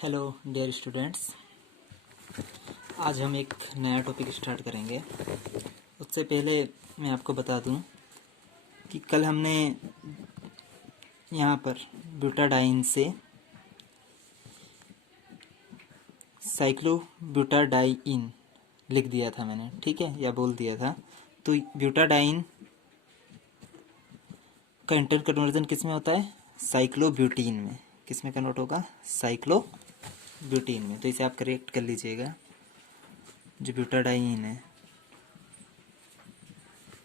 Hello dear students, आज हम एक नया टॉपिक स्टार्ट करेंगे। उससे पहले मैं आपको बता दूं कि कल हमने यहाँ पर ब्यूटाडाइन से साइक्लोब्यूटाडाइन लिख दिया था मैंने, ठीक है, या बोल दिया था। तो ब्यूटाडाइन का इंटर कन्वर्जन किस में होता है? साइक्लोब्यूटीन में। किस में कन्वर्ट होगा? साइक्लोब्यूटीन में। तो इसे आप करेक्ट कर लीजिएगा। जो ब्यूटाडाइन है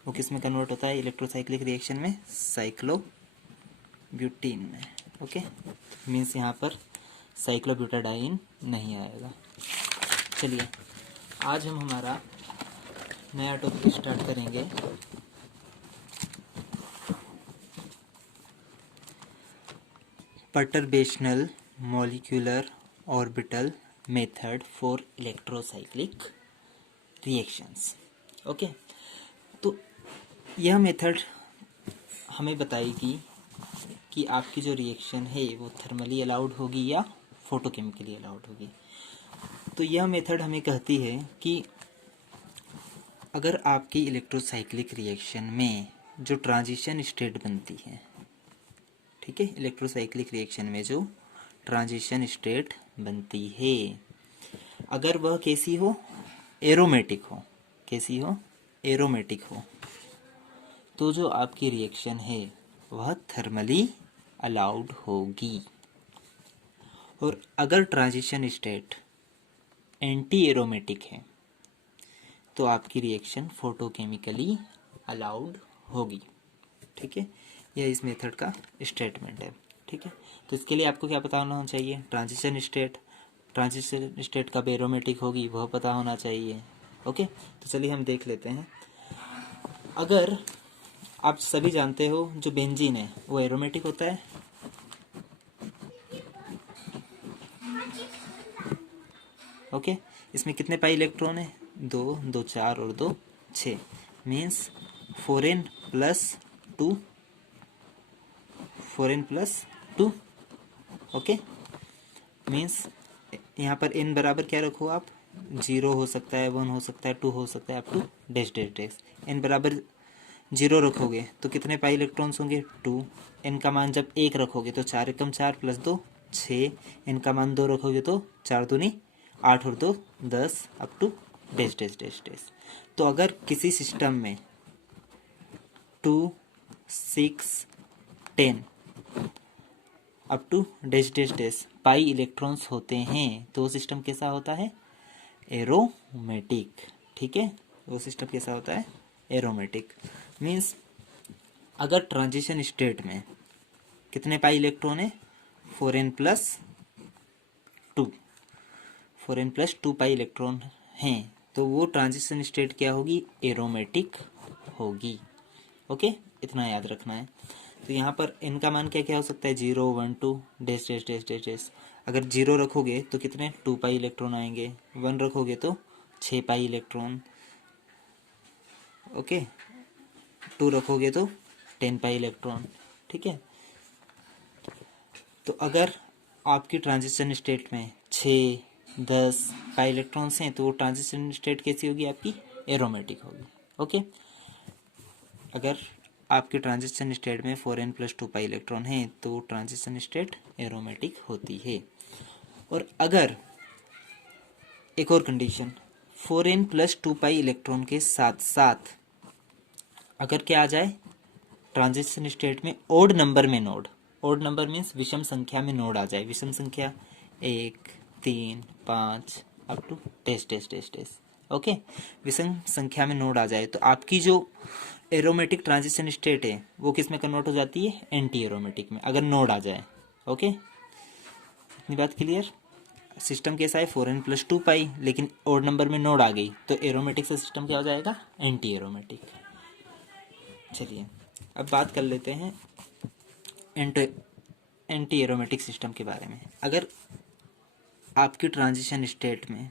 वो किस में कन्वर्ट होता है? इलेक्ट्रोसाइक्लिक रिएक्शन में साइक्लोब्यूटीन में। ओके, मीन्स यहाँ पर साइक्लोब्यूटाडाइन नहीं आएगा। चलिए, आज हम हमारा नया टॉपिक स्टार्ट करेंगे। Perturbational molecular orbital method for electrocyclic reactions. Okay, तो यह मेथड हमें बताएगी कि आपकी जो रिएक्शन है वो थर्मली अलाउड होगी या फोटोकेमिकली अलाउड होगी। तो यह मेथड हमें कहती है कि अगर आपकी इलेक्ट्रोसाइक्लिक रिएक्शन में जो ट्रांजिशन स्टेट बनती है, ठीक है, इलेक्ट्रोसाइक्लिक रिएक्शन में जो ट्रांजिशन स्टेट बनती है, अगर वह कैसी हो? एरोमेटिक हो। कैसी हो? एरोमेटिक हो। तो जो आपकी रिएक्शन है वह थर्मली अलाउड होगी। और अगर ट्रांजिशन स्टेट एंटी एरोमेटिक है तो आपकी रिएक्शन फोटोकेमिकली अलाउड होगी। ठीक है, यह इस मेथड का स्टेटमेंट है। ठीक है, तो इसके लिए आपको क्या पता होना चाहिए? ट्रांजिशन स्टेट कब एरोमेटिक होगी वह पता होना चाहिए। ओके, तो चलिए हम देख लेते हैं। अगर आप सभी जानते हो जो बेंजीन है वो एरोमेटिक होता है। ओके, इसमें कितने पाई इलेक्ट्रॉन है? 2, 2 4 और 2 6, means 4n plus 2। Okay, means यहाँ पर n बराबर क्या रखो आप? 0 हो सकता है, 1 हो सकता है, 2 हो सकता है, up to dash dash dash. n बराबर 0 रखोगे तो कितने पाई इलेक्ट्रॉन्स होंगे? 2। n का मान जब 1 रखोगे तो 4 एकम 4 प्लस 2 6। n का मान 2 रखोगे तो 4 दूनी 8 और 2 10, up to dash dash dash dash. तो अगर किसी सिस्टम में 2 6 10 up to dash dash dash pi electrons होते हैं तो वो सिस्टम कैसा होता है? एरोमेटिक। ठीक है, वो सिस्टम कैसा होता है? एरोमेटिक। मीन्स अगर ट्रांजिशन स्टेट में कितने पाई इलेक्ट्रॉन है? 4n प्लस 2 पाई इलेक्ट्रॉन हैं तो वो ट्रांजिशन स्टेट क्या होगी? एरोमेटिक होगी। ओके, इतना याद रखना है। तो यहाँ पर n का मान क्या क्या हो सकता है? 0 1 2 dash dash dash dash dash. अगर 0 रखोगे तो कितने? 2 पाई इलेक्ट्रॉन आएंगे। 1 रखोगे तो 6 पाई इलेक्ट्रॉन। ओके, 2 रखोगे तो 10 पाई इलेक्ट्रॉन। ठीक है, तो अगर आपकी ट्रांजिशन स्टेट में 6 10 पाई इलेक्ट्रॉन्स हैं तो वो ट्रांजिशन स्टेट कैसी होगी? आपकी एरोमेटिक होगी। ओके, अगर आपके ट्रांजिशन स्टेट में 4n प्लस 2 पाई इलेक्ट्रॉन है तो ट्रांजिशन स्टेट एरोमेटिक होती है। और अगर एक और condition 4n plus 2 pi electron के साथ साथ अगर क्या आ जाए? ट्रांजिशन स्टेट में ओड नंबर में नोड। ओड नंबर मीन्स विषम संख्या में नोड आ जाए। विषम संख्या 1 3 5 up to dash dash dash dash. Okay, विषम संख्या में नोड आ जाए तो आपकी जो एरोमेटिक ट्रांजिशन स्टेट है वो किस में कन्वर्ट हो जाती है? एंटी एरोमेटिक में, अगर नोड आ जाए। ओके, इतनी बात क्लियर? सिस्टम कैसा है? 4n प्लस 2 पाई, लेकिन ओड नंबर में नोड आ गई तो एरोमेटिक से सिस्टम क्या हो जाएगा? Anti aromatic. चलिए अब बात कर लेते हैं एंटी एरोमेटिक सिस्टम के बारे में। अगर आपकी ट्रांजिशन स्टेट में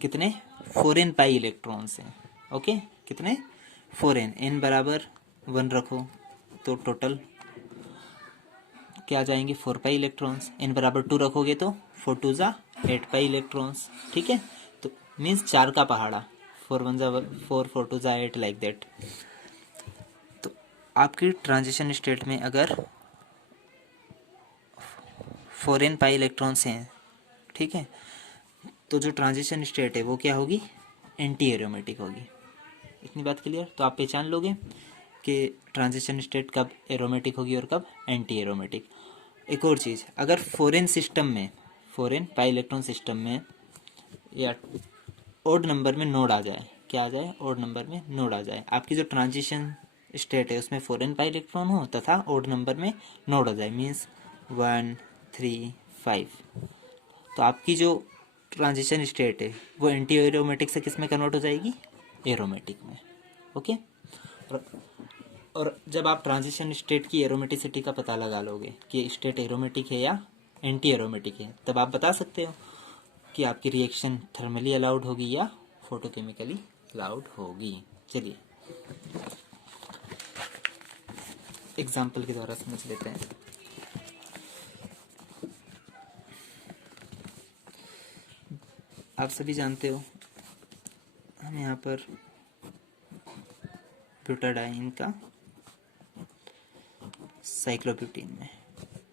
कितने? 4n पाई इलेक्ट्रॉन्स हैं। ओके, कितने? 4n। n बराबर 1 रखो तो टोटल क्या जाएंगे 4 पाई इलेक्ट्रॉन्स, n बराबर 2 रखोगे तो 4 2 जा 8 पाई इलेक्ट्रॉन्स, ठीक है। तो मीन्स 4 का पहाड़ा, 4 1 जा 4 4 2 जा 8 लाइक दैट। तो आपकी ट्रांजिशन स्टेट में अगर 4n पाई इलेक्ट्रॉन्स हैं, ठीक है, तो जो ट्रांजिशन स्टेट है वो क्या होगी, एंटी एरोमेटिक होगी। इतनी बात क्लियर। तो आप पहचान लोगे कि ट्रांजिशन स्टेट कब एरोमेटिक होगी और कब एंटी एरोमेटिक। एक और चीज़, अगर फॉरेन सिस्टम में, फॉरेन पाई इलेक्ट्रॉन सिस्टम में या ओड नंबर में नोड आ जाए, क्या आ जाए, ओड नंबर में नोड आ जाए, आपकी जो ट्रांजिशन स्टेट है उसमें फॉरेन पाई इलेक्ट्रॉन हो तथा ओड नंबर में नोड हो जाए, मीन्स 1 3 5, तो आपकी जो ट्रांजिशन स्टेट है वो एंटी एरोमेटिक से किस में कन्वर्ट हो जाएगी, एरोमेटिक में। ओके। और जब आप ट्रांजिशन स्टेट की एरोमेटिसिटी का पता लगा लोगे कि स्टेट एरोमेटिक है या एंटी एरोमेटिक है, तब आप बता सकते हो कि आपकी रिएक्शन थर्मली अलाउड होगी या फोटोकेमिकली अलाउड होगी। चलिए एग्जाम्पल के द्वारा समझ लेते हैं। आप सभी जानते हो हम यहाँ पर ब्यूटाडाइन का साइक्लोब्यूटीन में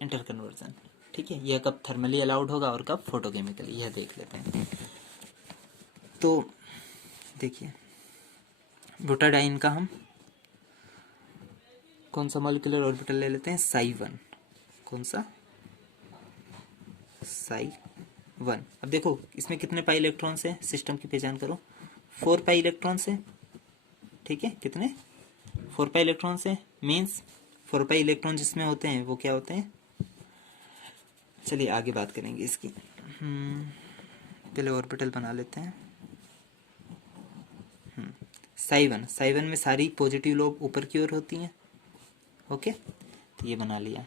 इंटर कन्वर्जन, ठीक है, यह कब थर्मली अलाउड होगा और कब फोटोकेमिकली, यह देख लेते हैं। तो देखिए ब्यूटाडाइन का हम कौन सा मॉलिक्यूलर ऑर्बिटल ले लेते हैं, psi1। कौन सा, psi1। अब देखो इसमें कितने पाई इलेक्ट्रॉन्स हैं, सिस्टम की पहचान करो, 4 पाई इलेक्ट्रॉन्स हैं, ठीक है, कितने, 4 पाई इलेक्ट्रॉन्स हैं, मीन्स 4 पाई इलेक्ट्रॉन जिसमें होते हैं वो क्या होते हैं। चलिए आगे बात करेंगे इसकी, पहले ऑर्बिटल बना लेते हैं। psi1 में सारी पॉजिटिव लोब ऊपर की ओर होती हैं, ओके, तो ये बना लिया।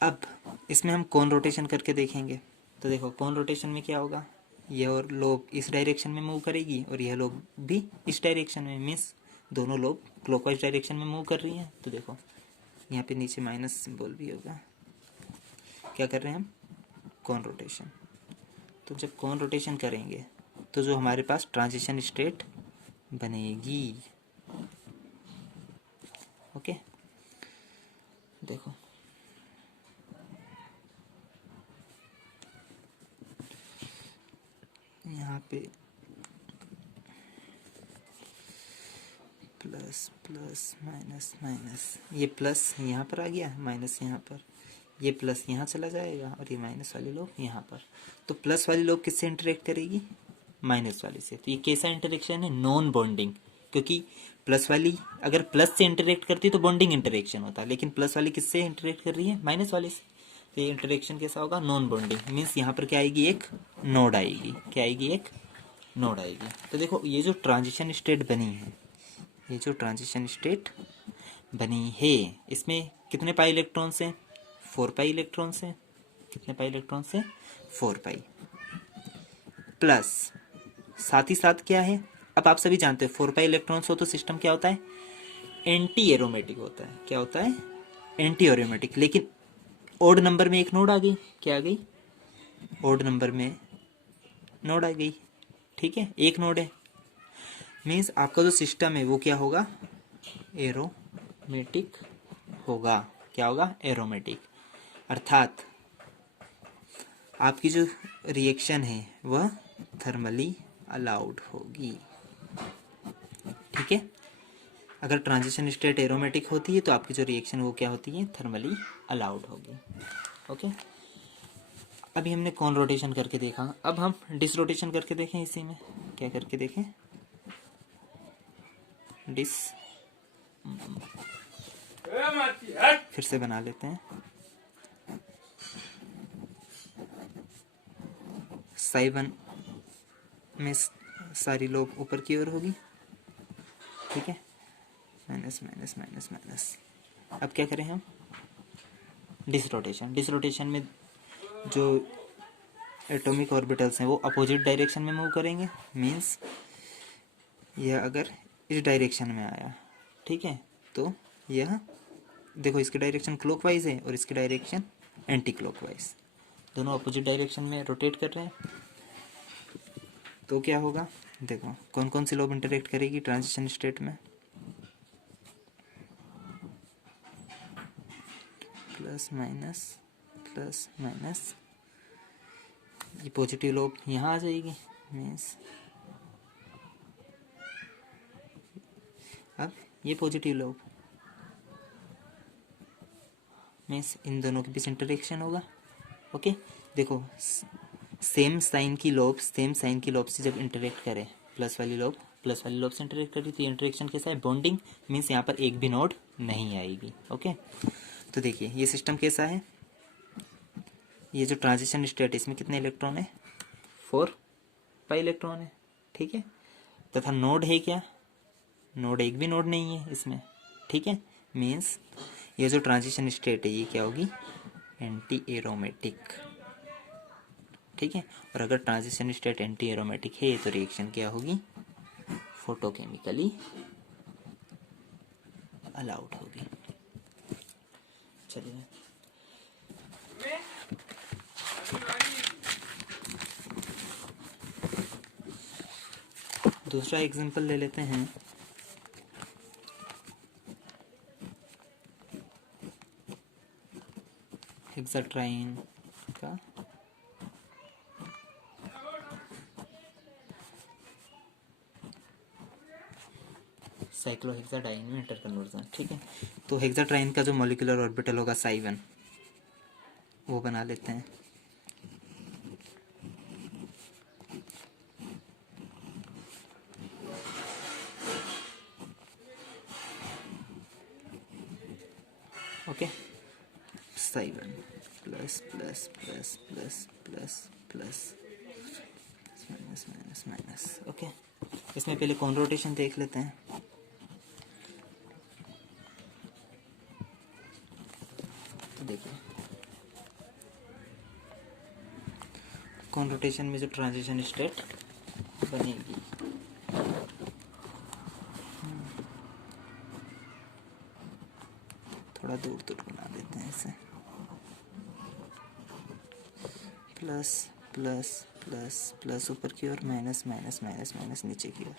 अब इसमें हम कौन रोटेशन करके देखेंगे। तो देखो कौन रोटेशन में क्या होगा, यह और लोब इस डायरेक्शन में मूव करेगी और यह लोब भी इस डायरेक्शन में, मीन्स दोनों लोब क्लॉकवाइज डायरेक्शन में मूव कर रही हैं। तो देखो यहाँ पे नीचे माइनस सिंबल भी होगा, क्या कर रहे हैं हम, कौन रोटेशन। तो जब कौन रोटेशन करेंगे तो जो हमारे पास ट्रांजिशन स्टेट बनेगी, ओके। देखो यहाँ पे प्लस प्लस माइनस माइनस, ये प्लस यहाँ पर आ गया, माइनस यहाँ पर, ये प्लस यहाँ चला जाएगा और ये माइनस वाली लोब यहाँ पर। तो प्लस वाली लोब किससे इंटरेक्ट करेगी, माइनस वाली से। तो ये कैसा इंटरेक्शन है, नॉन बॉन्डिंग, क्योंकि प्लस वाली अगर प्लस से इंटरेक्ट करती तो बॉन्डिंग इंटरेक्शन होता, लेकिन प्लस वाली किससे इंटरेक्ट कर रही है, माइनस वाली से। तो ये इंटरेक्शन कैसा होगा, नॉन बॉन्डिंग, मीन्स यहाँ पर क्या आएगी, एक नोड आएगी, क्या आएगी, एक नोड आएगी। तो देखो ये जो ट्रांजिशन स्टेट बनी है, ये जो ट्रांजिशन स्टेट बनी है इसमें कितने पाई इलेक्ट्रॉन्स हैं, 4 पाई इलेक्ट्रॉन्स हैं, कितने पाई इलेक्ट्रॉन्स हैं, 4 पाई, प्लस साथ ही साथ क्या है, अब आप सभी जानते हो 4 पाई इलेक्ट्रॉन्स हो तो सिस्टम क्या होता है, एंटी एरोमेटिक होता है। क्या होता है, एंटी एरोमेटिक। लेकिन ओड नंबर में एक नोड आ गई, क्या आ गई, ओड नंबर में नोड आ गई, ठीक है, एक नोड है, मीन्स आपका जो सिस्टम है वो क्या होगा, एरोमेटिक होगा। क्या होगा, एरोमेटिक, अर्थात आपकी जो रिएक्शन है वह थर्मली अलाउड होगी, ठीक है। अगर ट्रांजिशन स्टेट एरोमेटिक होती है तो आपकी जो रिएक्शन वो क्या होती है, थर्मली अलाउड होगी, ओके। अभी हमने कौन रोटेशन करके देखा, अब हम डिस रोटेशन करके देखें। इसी में क्या करके देखें, डिस, फिर से बना लेते हैं। psi1 में सारी लोब ऊपर की ओर होगी, ठीक है, माइनस माइनस माइनस माइनस। अब क्या करें हम, डिस रोटेशन। डिस रोटेशन में जो एटॉमिक ऑर्बिटल्स हैं वो अपोजिट डायरेक्शन में मूव करेंगे, मीन्स यह अगर इस डायरेक्शन में आया, ठीक है, तो यह देखो इसकी डायरेक्शन क्लॉकवाइज है और इसकी डायरेक्शन एंटी क्लॉकवाइज, दोनों अपोजिट डायरेक्शन में रोटेट कर रहे हैं। तो क्या होगा, देखो कौन कौन सी लोब इंटरेक्ट करेगी ट्रांजिशन स्टेट में, प्लस माइनस, ये पॉजिटिव लोब यहाँ आ जाएगी, मीन्स अब ये पॉजिटिव लोब मीन्स इन दोनों के बीच इंटरेक्शन होगा। ओके, देखो सेम साइन की लोब से जब इंटरेक्ट करें, प्लस वाली लोब से इंटरेक्ट करी तो इंटरेक्शन कैसा है, बॉन्डिंग, मीन्स यहाँ पर एक भी नोड नहीं आएगी। ओके, तो देखिए ये सिस्टम कैसा है, ये जो ट्रांजिशन स्टेट है इसमें कितने इलेक्ट्रॉन है, 4 पाई इलेक्ट्रॉन है, ठीक है। तथा नोड है क्या, नोड एक भी नोड नहीं है इसमें, ठीक है। मीन्स ये जो ट्रांजिशन स्टेट है ये क्या होगी, एंटी एरोमेटिक, ठीक है। और अगर ट्रांजिशन स्टेट एंटी एरोमेटिक है तो रिएक्शन क्या होगी, फोटोकेमिकली अलाउड होगी। चलिए दूसरा एग्जांपल ले लेते हैं। हेक्साट्राइन का साइक्लोहेक्साडाइन में इंटर कन्वर्जन, ठीक है। तो हेक्साट्राइन का जो मॉलिक्यूलर ऑर्बिटल होगा psi1, वो बना लेते हैं। Okay, psi1 plus plus plus plus plus plus minus minus minus. Okay, इसमें पहले कौन रोटेशन देख लेते हैं। तो देखिए कौन रोटेशन में जो ट्रांजिशन स्टेट बनेगी, थोड़ा दूर दूर बना देते हैं इसे, प्लस प्लस प्लस प्लस ऊपर की ओर, माइनस माइनस माइनस माइनस नीचे की ओर।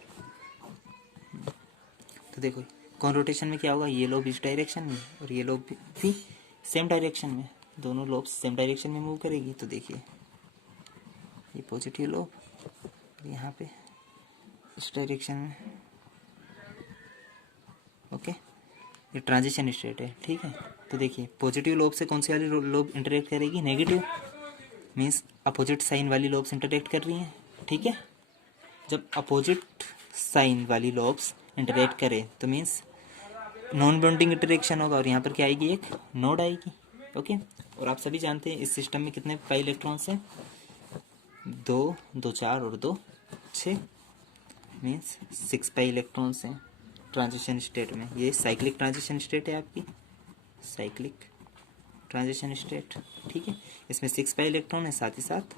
तो देखो कौन रोटेशन में क्या होगा, ये लोब इस डायरेक्शन में और ये लोब भी सेम डायरेक्शन में, दोनों लोब सेम डायरेक्शन में मूव करेगी। तो देखिए ये पॉजिटिव लोब यहाँ पे इस डायरेक्शन में। ओके, ये ट्रांजिशन स्टेट है, ठीक है। तो देखिए पॉजिटिव लोब से कौन सी वाली लोब इंटरेक्ट करेगी, नेगेटिव, मीन्स अपोजिट साइन वाली लोब्स इंटरेक्ट कर रही हैं, ठीक है। जब अपोजिट साइन वाली लोब्स इंटरेक्ट करें तो मीन्स नॉन बॉन्डिंग इंटरेक्शन होगा और यहाँ पर क्या आएगी, एक नोड आएगी। ओके, और आप सभी जानते हैं इस सिस्टम में कितने पाई इलेक्ट्रॉन्स हैं, 2 2 4 और 2 6, मीन्स 6 पाई इलेक्ट्रॉन्स हैं ट्रांजिशन स्टेट में। ये साइक्लिक ट्रांजिशन स्टेट है आपकी, साइक्लिक ट्रांजिशन स्टेट, ठीक है। इसमें 6 पाई इलेक्ट्रॉन है, साथ ही साथ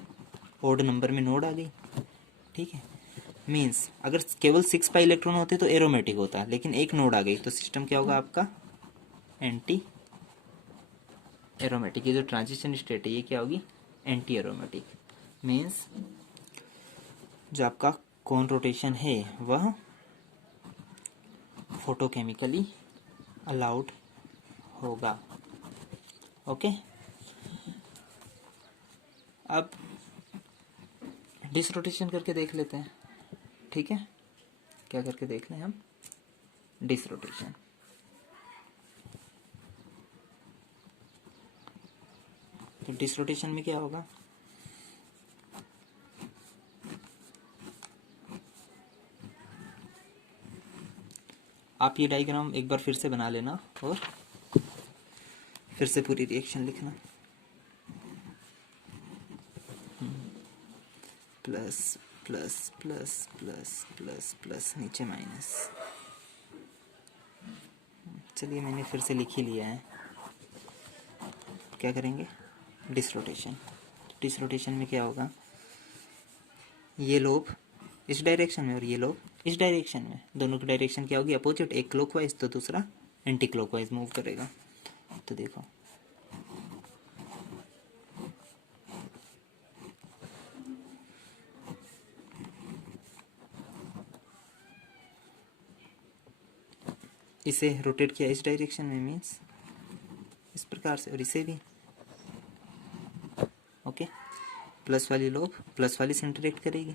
ओड नंबर में नोड आ गई, ठीक है। मीन्स अगर केवल 6 पाई इलेक्ट्रॉन होते तो एरोमेटिक होता, लेकिन एक नोड आ गई तो सिस्टम क्या होगा आपका, एंटी एरोमेटिक। ये जो ट्रांजिशन स्टेट है ये क्या होगी, एंटी एरोमेटिक। मीन्स जो आपका कौन रोटेशन है वह फोटोकेमिकली अलाउड होगा। ओके, अब डिसरोटेशन करके देख लेते हैं, ठीक है। क्या करके देख लें हम, डिसरोटेशन। तो डिसरोटेशन में क्या होगा, आप ये डायग्राम एक बार फिर से बना लेना और फिर से पूरी रिएक्शन लिखना। Plus plus plus plus plus plus नीचे माइनस। चलिए मैंने फिर से लिख ही लिया है। क्या करेंगे, डिसरोटेशन। डिसरोटेशन में क्या होगा, ये लोब इस डायरेक्शन में और ये लोब इस डायरेक्शन में, दोनों की डायरेक्शन क्या होगी, अपोजिट, एक क्लॉकवाइज तो दूसरा एंटी क्लॉकवाइज मूव करेगा। तो देखो इसे रोटेट किया इस डायरेक्शन में, मीन्स इस प्रकार से, और इसे भी। ओके, प्लस वाली लोब प्लस वाली से इंटरेक्ट करेगी।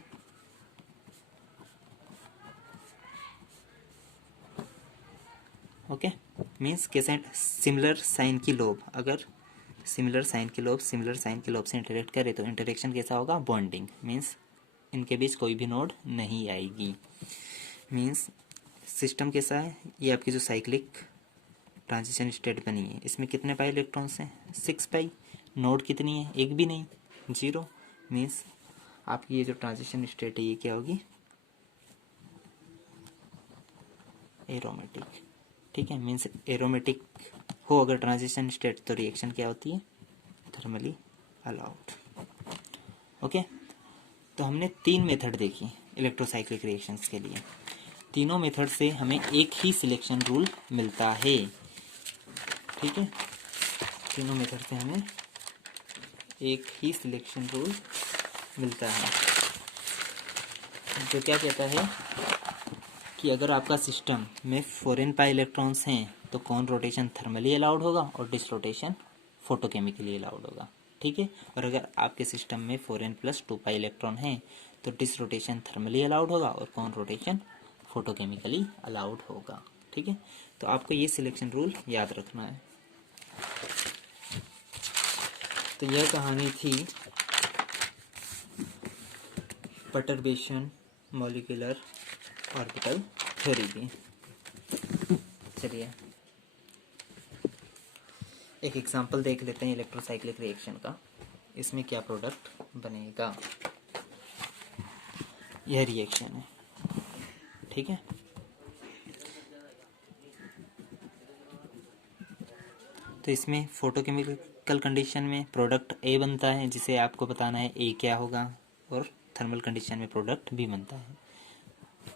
ओके, मीन्स कैसे सिमिलर साइन की लोब, अगर सिमिलर साइन की लोब सिमिलर साइन की लोब से इंटरेक्ट करे तो इंटरेक्शन कैसा होगा, बॉन्डिंग, मीन्स इनके बीच कोई भी नोड नहीं आएगी। मीन्स सिस्टम कैसा है, ये आपकी जो साइक्लिक ट्रांजिशन स्टेट बनी है इसमें कितने पाई इलेक्ट्रॉन्स हैं, 6 पाई। नोड कितनी है, एक भी नहीं, 0। मीन्स आपकी ये जो ट्रांजिशन स्टेट है ये क्या होगी, एरोमेटिक। ठीक है, मीन्स एरोमेटिक हो अगर ट्रांजिशन स्टेट तो रिएक्शन क्या होती है, थर्मली अलाउड। ओके, तो हमने 3 मेथड देखी इलेक्ट्रोसाइक्लिक रिएक्शंस के लिए। तीनों मेथड से हमें एक ही सिलेक्शन रूल मिलता है। ठीक है, तीनों मेथड से हमें एक ही सिलेक्शन रूल मिलता है जो क्या कहता है कि अगर आपका सिस्टम में फॉरेन पाई इलेक्ट्रॉन्स हैं तो कौन रोटेशन थर्मली अलाउड होगा और डिसरोटेशन फोटोकेमिकली अलाउड होगा। ठीक है, और अगर आपके सिस्टम में फॉरेन प्लस 2 पाई इलेक्ट्रॉन हैं तो डिसरोटेशन थर्मली अलाउड होगा और कौन रोटेशन फोटोकेमिकली अलाउड होगा। ठीक है, तो आपको ये सिलेक्शन रूल याद रखना है। तो यह कहानी थी परटर्बेशन मॉलिक्यूलर ऑर्बिटल थ्योरी की। चलिए एक एग्जांपल देख लेते हैं इलेक्ट्रोसाइक्लिक रिएक्शन का, इसमें क्या प्रोडक्ट बनेगा। यह रिएक्शन है, ठीक है। तो इसमें फोटोकेमिकल कंडीशन में प्रोडक्ट ए बनता है जिसे आपको बताना है ए क्या होगा, और थर्मल कंडीशन में प्रोडक्ट बी बनता है।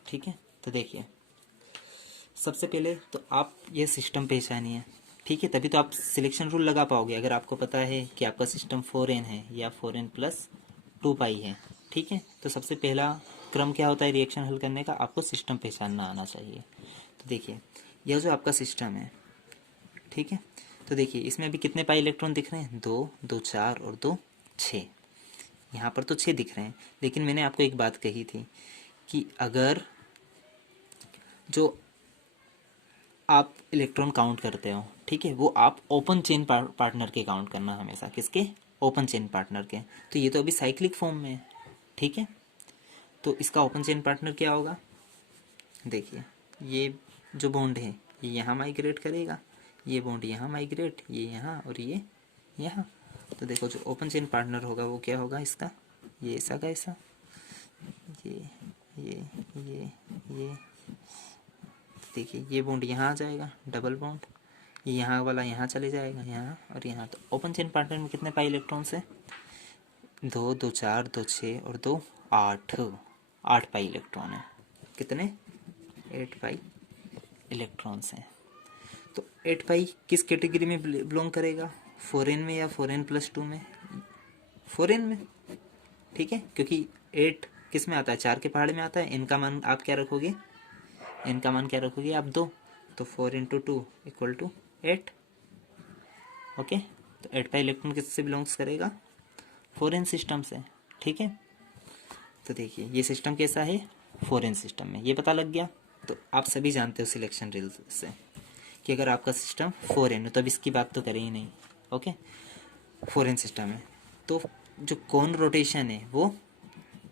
ठीक है, तो देखिए सबसे पहले तो आप ये सिस्टम पहचानिए। ठीक है, तभी तो आप सिलेक्शन रूल लगा पाओगे अगर आपको पता है कि आपका सिस्टम 4n है या 4n प्लस 2 पाई है। ठीक है, तो सबसे पहला क्रम क्या होता है रिएक्शन हल करने का, आपको सिस्टम पहचानना आना चाहिए। तो देखिए यह जो आपका सिस्टम है, ठीक है, तो देखिए इसमें अभी कितने पाई इलेक्ट्रॉन दिख रहे हैं, 2, 2 4 और 2 6। यहाँ पर तो 6 दिख रहे हैं, लेकिन मैंने आपको एक बात कही थी कि अगर जो आप इलेक्ट्रॉन काउंट करते हो, ठीक है, वो आप ओपन चेन पार्टनर के काउंट करना हमेशा, किसके, ओपन चेन पार्टनर के। तो ये तो अभी साइक्लिक फॉर्म में है, ठीक है, तो इसका ओपन चेन पार्टनर क्या होगा, देखिए ये जो बॉन्ड है ये यहाँ माइग्रेट करेगा, ये बॉन्ड यहाँ माइग्रेट, ये यहाँ और ये यहाँ। तो देखो जो ओपन चेन पार्टनर होगा वो क्या होगा इसका, ये ऐसा का ऐसा, ये ये ये ये देखिए ये बॉन्ड यहाँ आ जाएगा, डबल बॉन्ड, ये यहाँ वाला यहाँ चले जाएगा, यहाँ और यहाँ। तो ओपन चेन पार्टनर में कितने पाई इलेक्ट्रॉन्स है, 2, 2 4, 2 6 और 2 8, 8 पाई इलेक्ट्रॉन है। कितने, 8 पाई इलेक्ट्रॉन्स हैं। तो 8 पाई किस कैटेगरी में बिलोंग करेगा, फॉरेन में या फॉरेन प्लस 2 में, फॉरेन में। ठीक है, क्योंकि 8 किस में आता है, 4 के पहाड़ में आता है। इनका मान आप क्या रखोगे, इनका मान क्या रखोगे आप, 2, तो 4 × 2 = 8। ओके, तो 8 पाई इलेक्ट्रॉन किससे बिलोंग्स करेगा, फॉरेन सिस्टम से। ठीक है, तो देखिए ये सिस्टम कैसा है, फॉरेन सिस्टम में, ये पता लग गया। तो आप सभी जानते हो सिलेक्शन रूल से कि अगर आपका सिस्टम फॉरेन है तो अब इसकी बात तो करें ही नहीं। ओके, फॉरेन सिस्टम है तो जो कौन रोटेशन है वो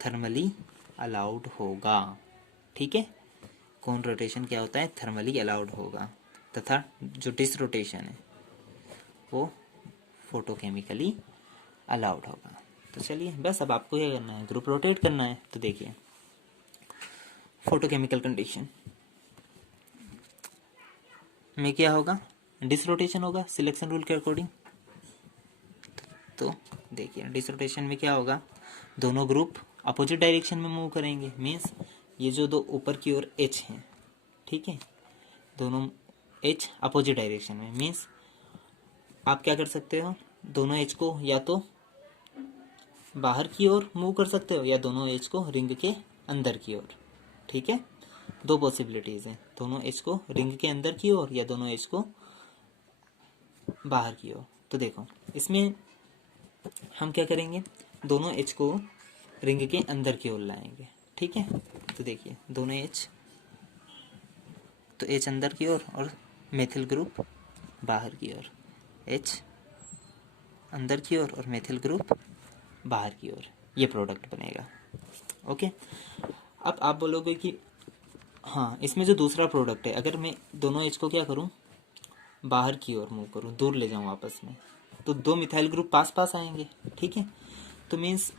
थर्मली अलाउड होगा। ठीक है, कौन रोटेशन क्या होता है, थर्मली अलाउड होगा, तथा जो डिस रोटेशन है वो फोटोकेमिकली अलाउड होगा। तो चलिए बस अब आपको क्या करना है, ग्रुप रोटेट करना है। तो देखिए फोटोकेमिकल कंडीशन में क्या होगा, डिसरोटेशन होगा सिलेक्शन रूल के अकॉर्डिंग। तो देखिए डिसरोटेशन में क्या होगा, दोनों ग्रुप अपोजिट डायरेक्शन में मूव करेंगे। मीन्स ये जो दो ऊपर की ओर H हैं, ठीक है, दोनों H अपोजिट डायरेक्शन में, मीन्स आप क्या कर सकते हो, दोनों एज को या तो बाहर की ओर मूव कर सकते हो या दोनों एज को रिंग के अंदर की ओर। ठीक है, दो पॉसिबिलिटीज़ हैं, दोनों एज को रिंग के अंदर की ओर या दोनों एज को बाहर की ओर। तो देखो इसमें हम क्या करेंगे, दोनों एज को रिंग के अंदर की ओर लाएंगे। ठीक है, तो देखिए दोनों एज, तो एच अंदर की ओर और मेथिल ग्रुप बाहर की ओर, एच अंदर की ओर और मेथिल ग्रुप बाहर की ओर, ये प्रोडक्ट बनेगा। ओके, अब आप बोलोगे कि हाँ इसमें जो दूसरा प्रोडक्ट है, अगर मैं दोनों एच को क्या करूँ, बाहर की ओर मूव करूँ, दूर ले जाऊँ आपस में, तो दो मिथाइल ग्रुप पास पास आएंगे। ठीक है, तो मीन्स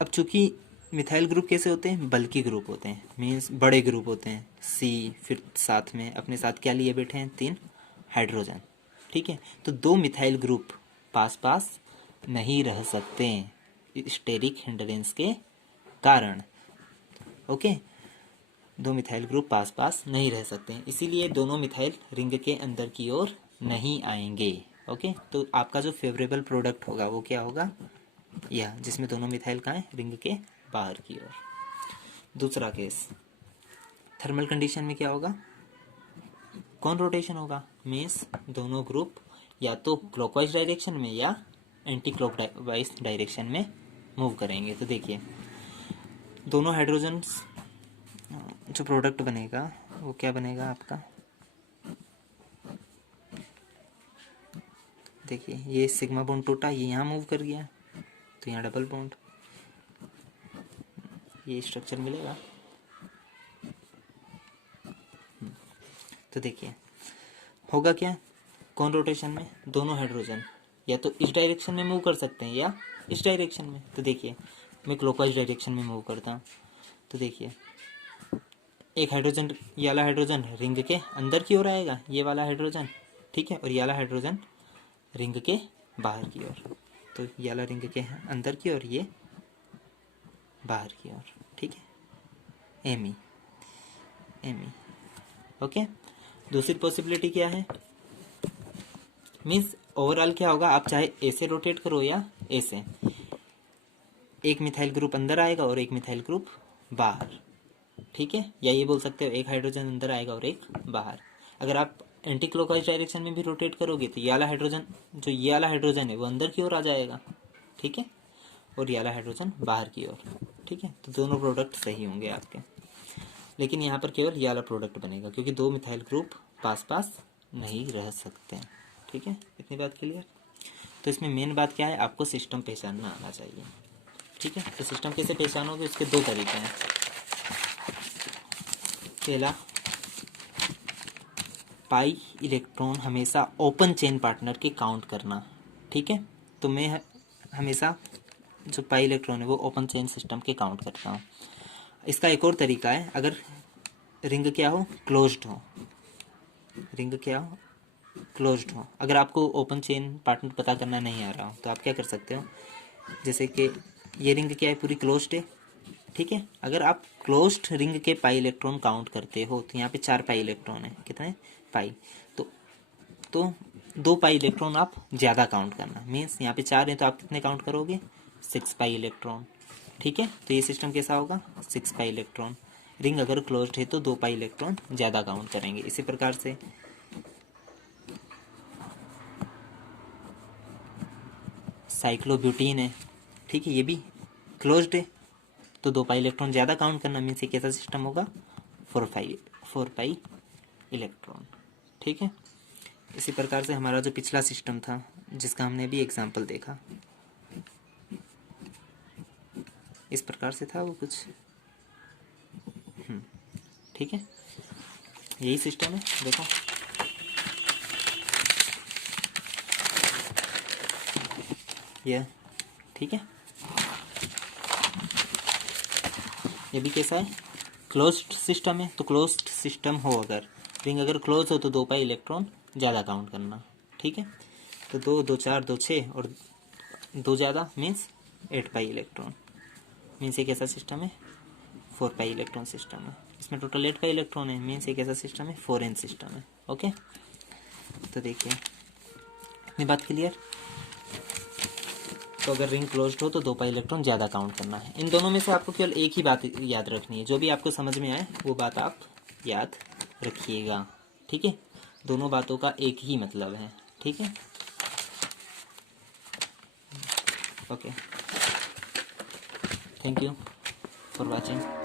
अब चूंकि मिथाइल ग्रुप कैसे होते हैं, बल्कि ग्रुप होते हैं, मीन्स बड़े ग्रुप होते हैं। सी फिर साथ में अपने साथ क्या लिए बैठे हैं, 3 हाइड्रोजन। ठीक है, तो दो मिथाइल ग्रुप पास पास नहीं रह सकते हैं स्टेरिक हिंड्रेंस के कारण। ओके, दो मिथाइल ग्रुप पास पास नहीं रह सकते हैं, इसीलिए दोनों मिथाइल रिंग के अंदर की ओर नहीं आएंगे। ओके, तो आपका जो फेवरेबल प्रोडक्ट होगा वो क्या होगा, यह जिसमें दोनों मिथाइल कहाँ है, रिंग के बाहर की ओर। दूसरा केस, थर्मल कंडीशन में क्या होगा, कौन रोटेशन होगा, मीन्स दोनों ग्रुप या तो क्लॉकवाइज डायरेक्शन में या एंटी क्लॉकवाइज डायरेक्शन में मूव करेंगे। तो देखिए दोनों हाइड्रोजन जो प्रोडक्ट बनेगा वो क्या बनेगा आपका, देखिए ये सिग्मा बॉन्ड टूटा, ये यहाँ मूव कर गया, तो यहाँ डबल बॉन्ड, ये स्ट्रक्चर मिलेगा। तो देखिए होगा क्या, कौन रोटेशन में, दोनों हाइड्रोजन या तो इस डायरेक्शन में मूव कर सकते हैं या इस डायरेक्शन में। तो देखिए मैं क्लॉकवाइज डायरेक्शन में मूव करता हूँ, तो देखिए एक हाइड्रोजन, ये वाला हाइड्रोजन रिंग के अंदर की ओर आएगा, ये वाला हाइड्रोजन। ठीक है, और ये वाला हाइड्रोजन रिंग के बाहर की ओर, तो ये वाला रिंग के अंदर की ओर, ये बाहर की ओर। ठीक है, एमी एमी। ओके, दूसरी पॉसिबिलिटी क्या है, मीन्स ओवरऑल क्या होगा, आप चाहे ए से रोटेट करो या ए से, एक मिथाइल ग्रुप अंदर आएगा और एक मिथाइल ग्रुप बाहर। ठीक है, या ये बोल सकते हो एक हाइड्रोजन अंदर आएगा और एक बाहर। अगर आप एंटी क्लॉकवाइज डायरेक्शन में भी रोटेट करोगे तो ये वाला हाइड्रोजन, जो ये वाला हाइड्रोजन है वो अंदर की ओर आ जाएगा। ठीक है, और ये वाला हाइड्रोजन बाहर की ओर। ठीक है, तो दोनों प्रोडक्ट सही होंगे आपके, लेकिन यहाँ पर केवल ये वाला प्रोडक्ट बनेगा क्योंकि दो मिथाइल ग्रुप पास पास नहीं रह सकते हैं। ठीक है, इतनी बात क्लियर। तो इसमें मेन बात क्या है, आपको सिस्टम पहचानना आना चाहिए। ठीक है, तो सिस्टम कैसे पहचानोगे, उसके दो तरीके हैं। पहला, पाई इलेक्ट्रॉन हमेशा ओपन चेन पार्टनर के काउंट करना। ठीक है, तो मैं हमेशा जो पाई इलेक्ट्रॉन है वो ओपन चेन सिस्टम के काउंट करता हूँ। इसका एक और तरीका है, अगर रिंग क्या हो, क्लोज्ड हो, रिंग क्या हो, क्लोज्ड हो। अगर आपको ओपन चेन पार्टनर पता करना नहीं आ रहा हो तो आप क्या कर सकते हो, जैसे कि ये रिंग क्या है, पूरी क्लोज्ड है। ठीक है, अगर आप क्लोज्ड रिंग के पाई इलेक्ट्रॉन काउंट करते हो तो यहाँ पे 4 पाई इलेक्ट्रॉन है, कितने पाई, तो 2 पाई इलेक्ट्रॉन आप ज़्यादा काउंट करना, मीन्स यहाँ पे 4 है तो आप कितने काउंट करोगे, 6 पाई इलेक्ट्रॉन। ठीक है, तो ये सिस्टम कैसा होगा, 6 पाई इलेक्ट्रॉन। रिंग अगर क्लोज्ड है तो 2 पाई इलेक्ट्रॉन ज़्यादा काउंट करेंगे। इसी प्रकार से साइक्लोब्यूटीन है, ठीक है, ये भी क्लोज्ड है तो 2 पाई इलेक्ट्रॉन ज़्यादा काउंट करना, मीन्स ये कैसा सिस्टम होगा, 4 पाई इलेक्ट्रॉन। ठीक है, इसी प्रकार से हमारा जो पिछला सिस्टम था जिसका हमने भी एग्जाम्पल देखा, इस प्रकार से था वो कुछ। ठीक है, यही सिस्टम है, देखो यह। ठीक है, ये भी कैसा है, क्लोज्ड सिस्टम है। तो क्लोज्ड सिस्टम हो, अगर रिंग अगर क्लोज हो तो 2 पाई इलेक्ट्रॉन ज़्यादा काउंट करना। ठीक है, तो 2 2 4 2 6 और 2 ज़्यादा मीन्स 8 पाई इलेक्ट्रॉन। मीन्स ये कैसा सिस्टम है, 4 पाई इलेक्ट्रॉन सिस्टम है। इसमें टोटल 8 पाई इलेक्ट्रॉन है, मीन्स ये कैसा सिस्टम है, 4n सिस्टम है। ओके, तो देखिए इतनी बात क्लियर। तो अगर रिंग क्लोज्ड हो तो 2 पाई इलेक्ट्रॉन ज़्यादा काउंट करना है। इन दोनों में से आपको केवल एक ही बात याद रखनी है, जो भी आपको समझ में आए वो बात आप याद रखिएगा, ठीक है। दोनों बातों का एक ही मतलब है, ठीक है। Okay, thank you for watching.